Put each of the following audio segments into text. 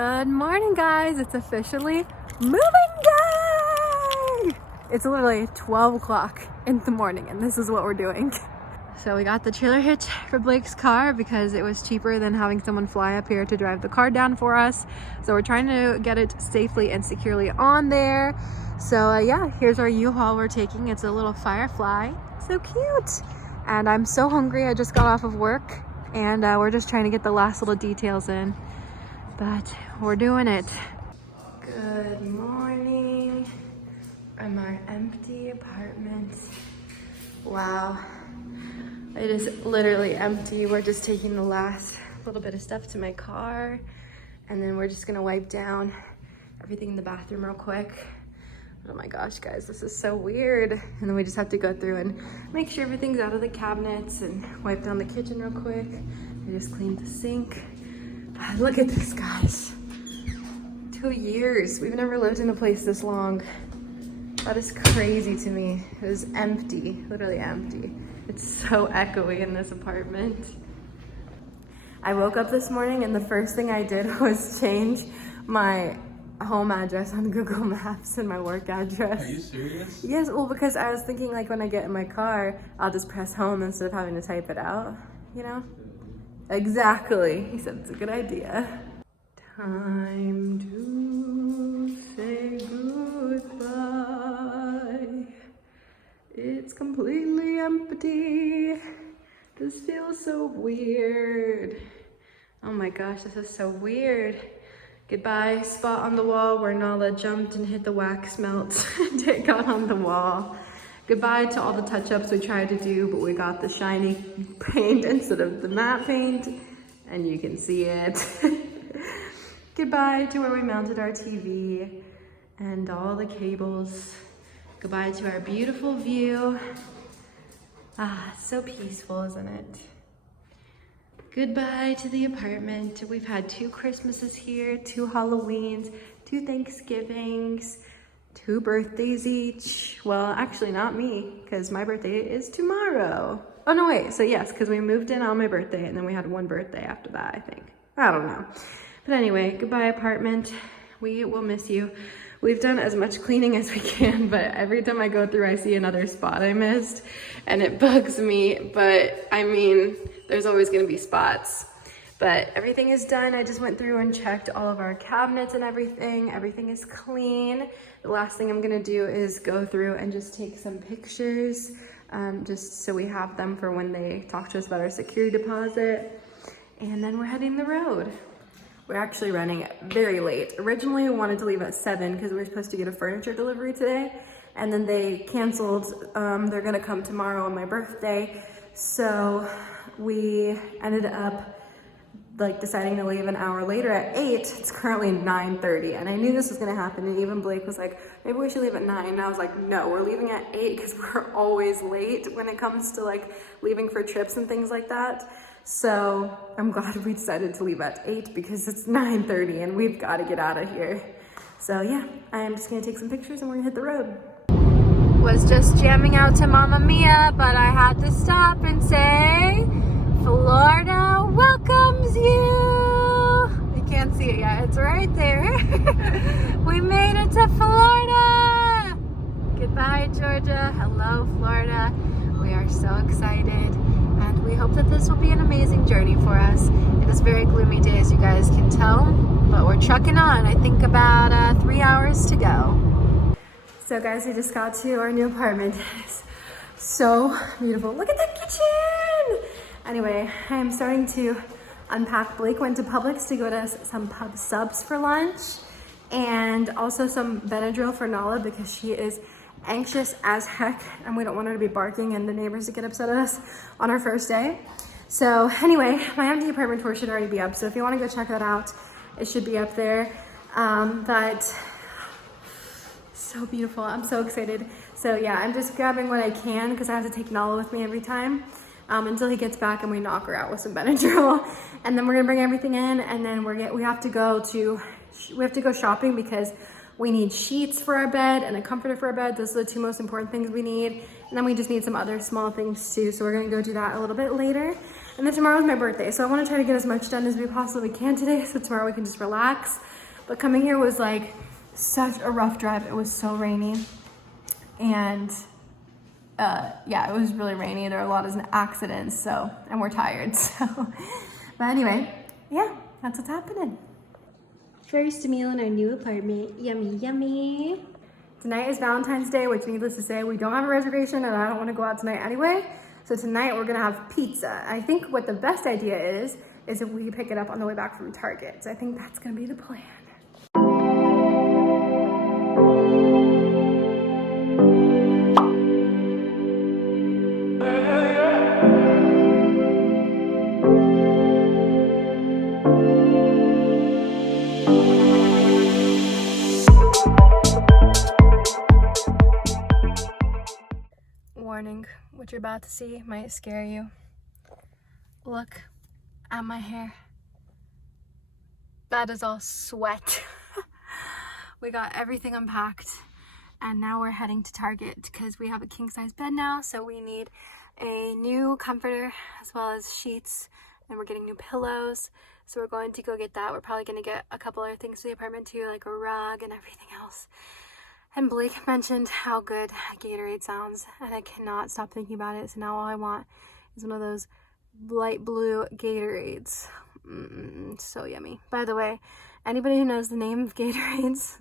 Good morning, guys. It's officially moving day. It's literally 12 o'clock in the morning and this is what we're doing. So we got the trailer hitch for Blake's car because it was cheaper than having someone fly up here to drive the car down for us. So we're trying to get it safely and securely on there. So yeah, here's our U-Haul we're taking. It's a little Firefly. So cute. And I'm so hungry. I just got off of work and we're just trying to get the last little details in. But we're doing it. Good morning from our empty apartment. Wow. It is literally empty. We're just taking the last little bit of stuff to my car and then we're just gonna wipe down everything in the bathroom real quick. Oh my gosh, guys, this is so weird. And then we just have to go through and make sure everything's out of the cabinets and wipe down the kitchen real quick. I just cleaned the sink. Look at this, guys. 2 years. We've never lived in a place this long. That is crazy to me. It was empty, literally empty. It's so echoey in this apartment. I woke up this morning and the first thing I did was change my home address on Google Maps and my work address. Are you serious? Yes, well, because I was thinking like when I get in my car, I'll just press home instead of having to type it out, you know? Exactly. He said it's a good idea. Time to say goodbye. It's completely empty. This feels so weird. Oh my gosh, this is so weird. Goodbye spot on the wall where Nala jumped and hit the wax melt and it got on the wall. Goodbye to all the touch-ups we tried to do, but we got the shiny paint instead of the matte paint, and you can see it. Goodbye to where we mounted our TV and all the cables. Goodbye to our beautiful view. Ah, so peaceful, isn't it? Goodbye to the apartment. We've had 2 Christmases here, 2 Halloweens, 2 Thanksgivings, 2 birthdays each. Well, actually not me, because my birthday is tomorrow. Oh no, wait, so yes, because we moved in on my birthday and then we had 1 birthday after that, I think. I don't know. But anyway, goodbye apartment. We will miss you. We've done as much cleaning as we can, but every time I go through, I see another spot I missed and it bugs me. But I mean, there's always gonna be spots. But everything is done. I just went through and checked all of our cabinets and everything. Everything is clean. The last thing I'm gonna do is go through and just take some pictures, just so we have them for when they talk to us about our security deposit. And then we're heading the road. We're actually running very late. Originally, we wanted to leave at 7 because we were supposed to get a furniture delivery today. And then they canceled. They're gonna come tomorrow on my birthday. So we ended up like deciding to leave an hour later at 8. It's currently 9:30 and I knew this was gonna happen, and even Blake was like, maybe we should leave at 9. And I was like, no, we're leaving at 8 because we're always late when it comes to like leaving for trips and things like that. So I'm glad we decided to leave at 8 because it's 9:30 and we've got to get out of here. So yeah, I am just gonna take some pictures and we're gonna hit the road. Was just jamming out to Mamma Mia, but I had to stop and say, Florida welcomes you. You can't see it yet, it's right there. We made it to Florida. Goodbye, Georgia. Hello, Florida. We are so excited and we hope that this will be an amazing journey for us. It is a very gloomy day, as you guys can tell, but we're trucking on. I think about 3 hours to go. So guys, we just got to our new apartment. It's so beautiful. Look at the kitchen. Anyway, I am starting to unpack. Blake went to Publix to go to some pub subs for lunch and also some Benadryl for Nala because she is anxious as heck and we don't want her to be barking and the neighbors to get upset at us on our first day. So anyway, my empty apartment tour should already be up. So if you want to go check that out, it should be up there. But so beautiful. I'm so excited. So yeah, I'm just grabbing what I can because I have to take Nala with me every time until he gets back and we knock her out with some Benadryl. And then we're gonna bring everything in and then we have to go shopping because we need sheets for our bed and a comforter for our bed. Those are the 2 most important things we need. And then we just need some other small things too. So we're gonna go do that a little bit later. And then tomorrow's my birthday, so I want to try to get as much done as we possibly can today, so tomorrow we can just relax. But coming here was like such a rough drive. It was so rainy, and yeah, it was really rainy. There were a lot of accidents, so, and we're tired, so. But anyway, yeah, that's what's happening. First meal in our new apartment. Yummy, yummy. Tonight is Valentine's Day, which needless to say, we don't have a reservation and I don't want to go out tonight anyway. So tonight we're gonna have pizza. I think what the best idea is if we pick it up on the way back from Target. So I think that's gonna be the plan. Warning, what you're about to see might scare you. Look at my hair. That is all sweat. We got everything unpacked and now we're heading to Target because we have a king size bed now, so we need a new comforter as well as sheets, and we're getting new pillows. So we're going to go get that. We're probably going to get a couple other things for the apartment too, like a rug and everything else. And Blake mentioned how good Gatorade sounds, and I cannot stop thinking about it. So now all I want is one of those light blue Gatorades. So yummy. By the way, anybody who knows the name of Gatorades,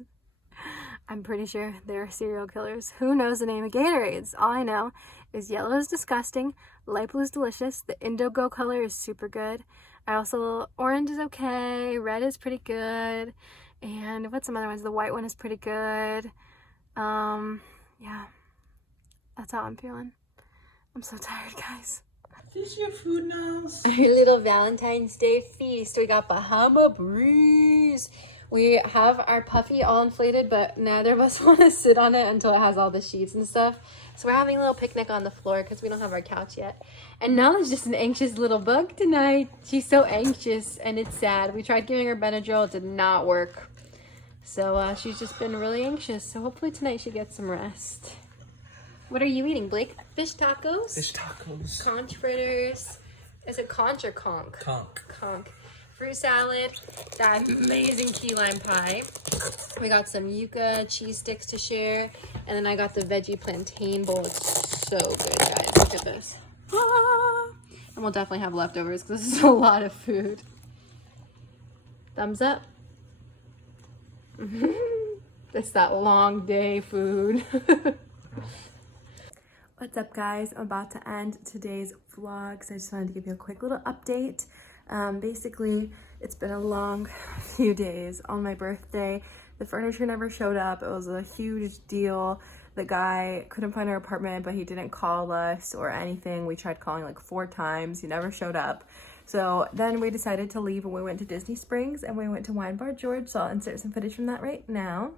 I'm pretty sure they're serial killers. Who knows the name of Gatorades? All I know is yellow is disgusting, light blue is delicious, the indigo color is super good. Orange is okay, red is pretty good, and what's some other ones? The white one is pretty good. Yeah, that's how I'm feeling. I'm so tired, guys. This your food now. Our little Valentine's Day feast. We got Bahama Breeze. We have our puffy all inflated, but neither of us want to sit on it until it has all the sheets and stuff. So we're having a little picnic on the floor because we don't have our couch yet. And Nala's just an anxious little bug tonight. She's so anxious and it's sad. We tried giving her Benadryl, it did not work. So she's just been really anxious. So hopefully tonight she gets some rest. What are you eating, Blake? Fish tacos? Fish tacos. Conch fritters. Is it conch or conch? Conch. Conch. Fruit salad. That amazing key lime pie. We got some yuca cheese sticks to share. And then I got the veggie plantain bowl. It's so good, guys. Look at this. Ah! And we'll definitely have leftovers because this is a lot of food. Thumbs up. It's that long day food. What's up, guys? I'm about to end today's vlog, so I just wanted to give you a quick little update. Basically, it's been a long few days. On my birthday, the furniture never showed up. It was a huge deal. The guy couldn't find our apartment, but he didn't call us or anything. We tried calling like 4 times. He never showed up. So then we decided to leave and we went to Disney Springs and we went to Wine Bar George. So I'll insert some footage from that right now.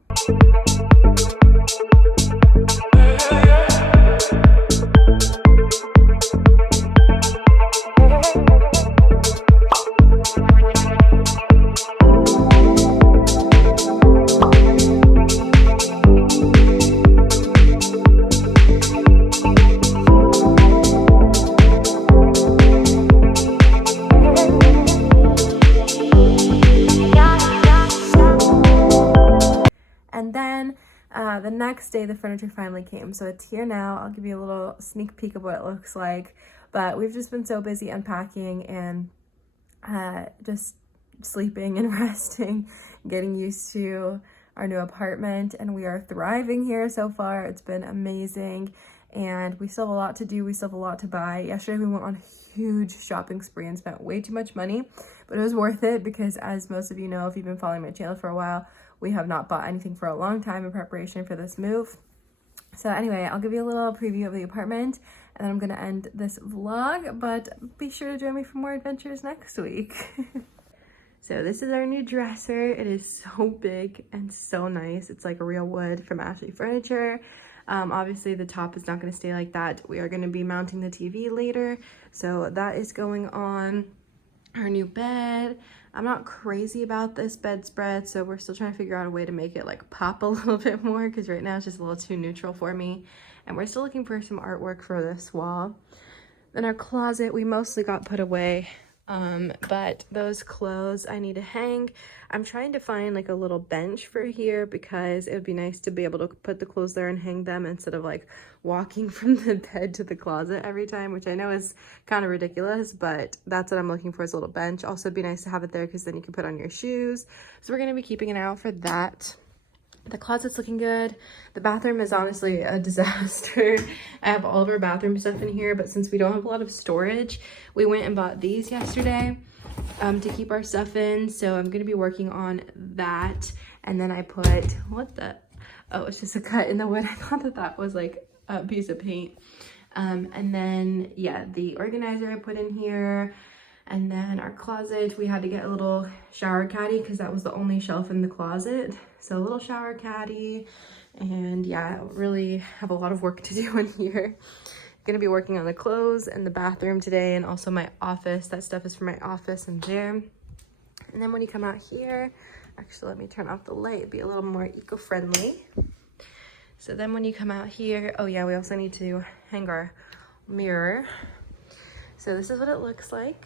The next day the furniture finally came, so it's here now. I'll give you a little sneak peek of what it looks like, but we've just been so busy unpacking and just sleeping and resting, getting used to our new apartment, and we are thriving here so far. It's been amazing, and we still have a lot to do. We still have a lot to buy. Yesterday we went on a huge shopping spree and spent way too much money, but it was worth it because, as most of you know, if you've been following my channel for a while, we have not bought anything for a long time in preparation for this move. So anyway, I'll give you a little preview of the apartment and then I'm gonna end this vlog, but be sure to join me for more adventures next week. So this is our new dresser. It is so big and so nice. It's like a real wood from Ashley Furniture. Obviously the top is not gonna stay like that. We are gonna be mounting the TV later. So that is going on. Our new bed. I'm not crazy about this bedspread, so we're still trying to figure out a way to make it like pop a little bit more because right now it's just a little too neutral for me. And we're still looking for some artwork for this wall. Then our closet, we mostly got put away. But those clothes I need to hang. I'm trying to find like a little bench for here because it would be nice to be able to put the clothes there and hang them instead of like walking from the bed to the closet every time, which I know is kind of ridiculous, but that's what I'm looking for, is a little bench. Also, it'd be nice to have it there because then you can put on your shoes. So we're going to be keeping an eye out for that. The closet's looking good. The bathroom is honestly a disaster. I have all of our bathroom stuff in here, but since we don't have a lot of storage, we went and bought these yesterday to keep our stuff in. So I'm going to be working on that. And then I put, oh, it's just a cut in the wood. I thought that that was like a piece of paint. And then, yeah, the organizer I put in here. And then our closet, we had to get a little shower caddy because that was the only shelf in the closet. So a little shower caddy, and yeah, really have a lot of work to do in here. Gonna be working on the clothes and the bathroom today, and also my office. That stuff is for my office and there. And then when you come out here, actually let me turn off the light, be a little more eco-friendly. So then when you come out here, oh yeah, we also need to hang our mirror. So this is what it looks like.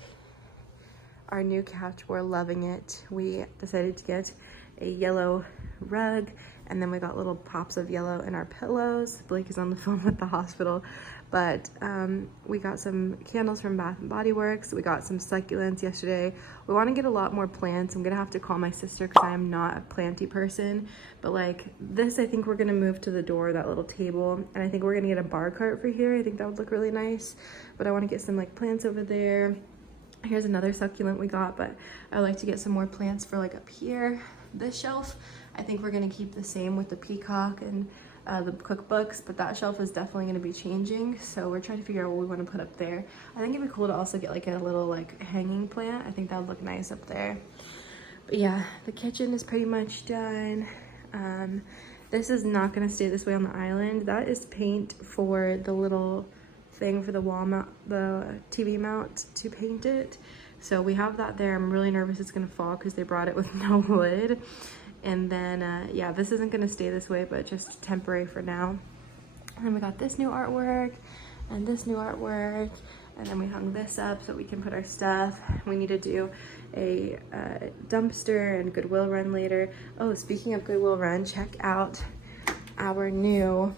Our new couch, we're loving it. We decided to get a yellow rug, and then we got little pops of yellow in our pillows. Blake is on the phone with the hospital, but we got some candles from Bath and Body Works. We got some succulents yesterday. We want to get a lot more plants. I'm gonna have to call my sister because I am not a planty person, but like this, I think we're gonna move to the door, that little table, and I think we're gonna get a bar cart for here. I think that would look really nice, but I want to get some like plants over there. Here's another succulent we got, but I would like to get some more plants for like up here. This shelf, I think we're gonna keep the same with the peacock and the cookbooks, but that shelf is definitely gonna be changing. So we're trying to figure out what we wanna put up there. I think it'd be cool to also get like a little like hanging plant. I think that would look nice up there. But yeah, the kitchen is pretty much done. This is not gonna stay this way on the island. That is paint for the little thing for the wall mount, the TV mount to paint it. So we have that there. I'm really nervous it's gonna fall because they brought it with no lid. And then yeah, this isn't gonna stay this way, but just temporary for now. And then we got this new artwork and this new artwork, and then we hung this up so we can put our stuff. We need to do a dumpster and Goodwill run later. Oh, speaking of Goodwill run, check out our new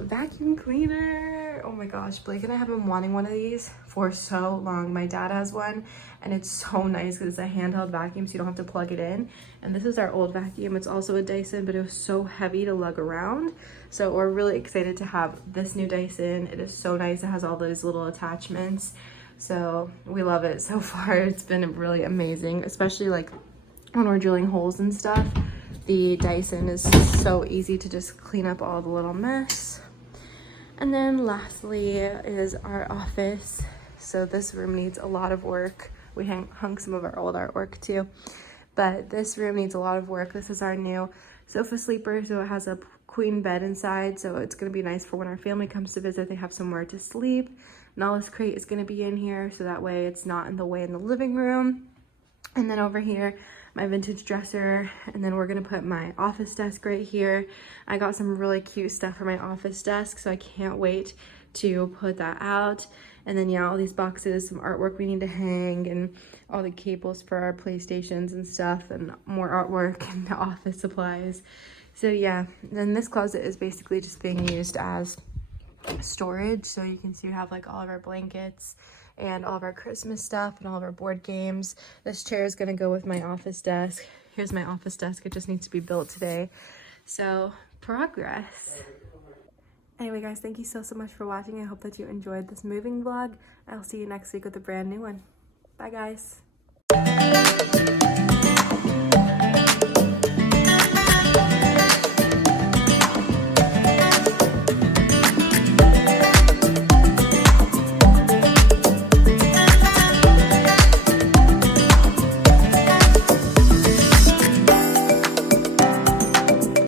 vacuum cleaner. Oh my gosh, Blake and I have been wanting one of these for so long. My dad has one, and it's so nice because it's a handheld vacuum, so you don't have to plug it in. And this is our old vacuum. It's also a Dyson, but it was so heavy to lug around. So we're really excited to have this new Dyson. It is so nice. It has all those little attachments. So we love it so far. It's been really amazing, especially like when we're drilling holes and stuff. The Dyson is so easy to just clean up all the little mess. And then lastly is our office. So this room needs a lot of work. We hung some of our old artwork too, but this room needs a lot of work. This is our new sofa sleeper, so it has a queen bed inside, so it's gonna be nice for when our family comes to visit, they have somewhere to sleep. Nala's crate is gonna be in here, so that way it's not in the way in the living room. And then over here, my vintage dresser, and then we're gonna put my office desk right here. I got some really cute stuff for my office desk, so I can't wait to put that out. And then yeah, all these boxes, some artwork we need to hang, and all the cables for our PlayStations and stuff, and more artwork and office supplies. So yeah, then this closet is basically just being used as storage. So you can see we have like all of our blankets and all of our Christmas stuff and all of our board games. This chair is gonna go with my office desk. Here's my office desk. It just needs to be built today. So progress. Anyway guys, thank you so much for watching. I hope that you enjoyed this moving vlog. I'll see you next week with a brand new one. Bye guys.